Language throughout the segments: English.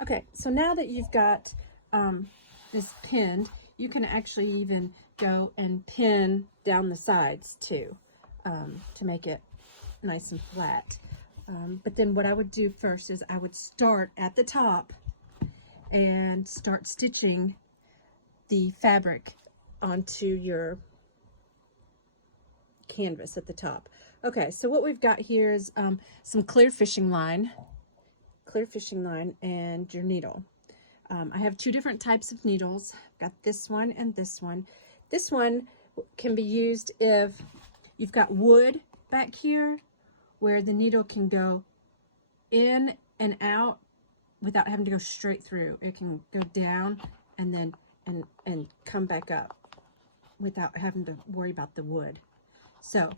Okay, so now that you've got this pinned, you can actually even go and pin down the sides too, to make it nice and flat. But then what I would do first is I would start at the top and start stitching the fabric onto your canvas at the top. Okay, so what we've got here is some clear fishing line and your needle. I have two different types of needles. I've got this one and this one. This one can be used if you've got wood back here where the needle can go in and out without having to go straight through. It can go down and then and come back up without having to worry about the wood. So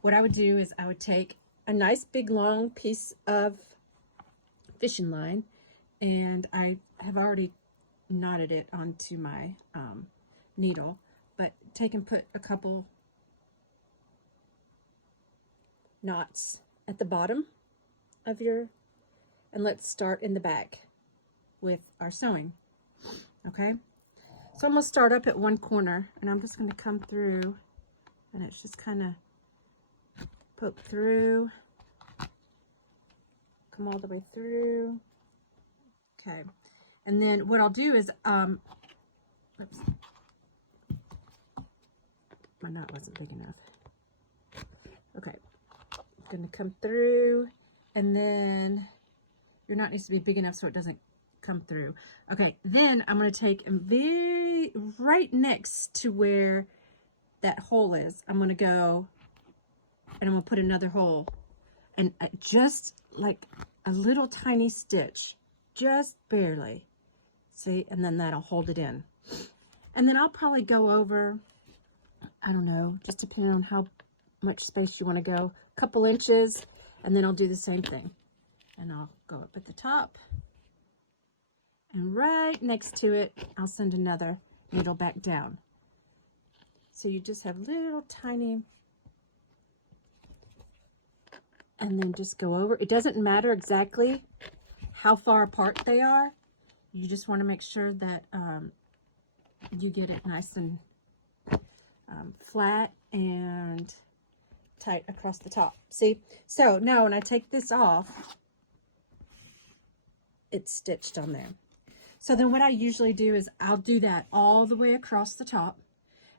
what I would do is I would take a nice big long piece of fishing line, and I have already knotted it onto my needle, but take and put a couple knots at the bottom of your, and let's start in the back with our sewing. Okay, so I'm going to start up at one corner, and I'm just going to come through, and it's just kind of poke through, come all the way through. Okay, and then what I'll do is oops, my knot wasn't big enough. Okay, I'm going to come through, and then your knot needs to be big enough so it doesn't come through. Okay, then I'm going to take right next to where that hole is, I'm going to go and I'm going to put another hole, and just like a little tiny stitch, just barely, see, and then that'll hold it in. And then I'll probably go over, I don't know, just depending on how much space you want to go, a couple inches, and then I'll do the same thing. And I'll go up at the top, and right next to it, I'll send another needle back down. So you just have little tiny, and then just go over. It doesn't matter exactly how far apart they are. You just want to make sure that you get it nice and flat and tight across the top. See? So now when I take this off, it's stitched on there. So then what I usually do is I'll do that all the way across the top.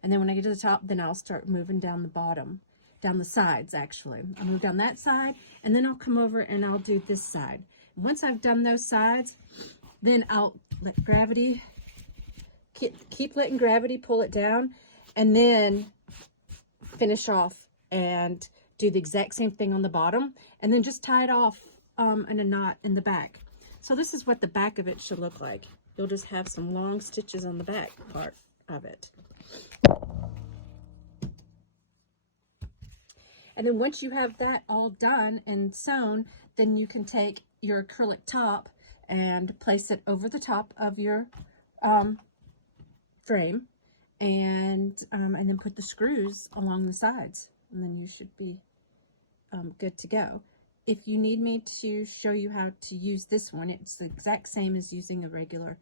And then when I get to the top, then I'll start moving down the bottom, down the sides actually. I'll move down that side, and then I'll come over and I'll do this side. And once I've done those sides, then I'll let gravity, keep letting gravity pull it down, and then finish off and do the exact same thing on the bottom, and then just tie it off in a knot in the back. So this is what the back of it should look like. You'll just have some long stitches on the back part of it. And then once you have that all done and sewn, then you can take your acrylic top and place it over the top of your frame, and then put the screws along the sides, and then you should be good to go. If you need me to show you how to use this one, it's the exact same as using a regular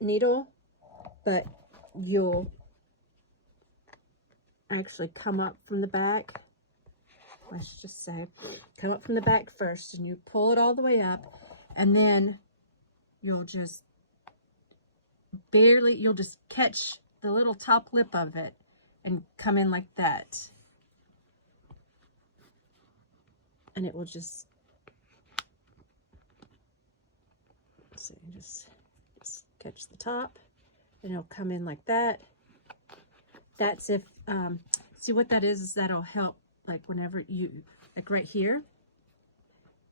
needle, but you'll actually come up from the back. Let's just say, come up from the back first, and you pull it all the way up, and then you'll just you'll just catch the little top lip of it and come in like that. And it will just, so you just catch the top, and it'll come in like that. That's if, see what that is that'll help, like whenever you, like right here,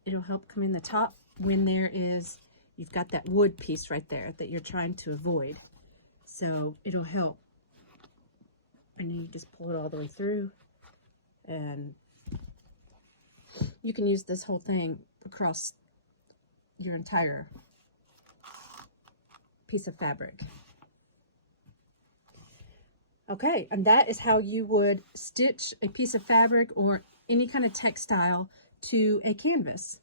it'll help come in the top when there is, you've got that wood piece right there that you're trying to avoid. So it'll help. And you just pull it all the way through, and you can use this whole thing across your entire piece of fabric. Okay, and that is how you would stitch a piece of fabric or any kind of textile to a canvas.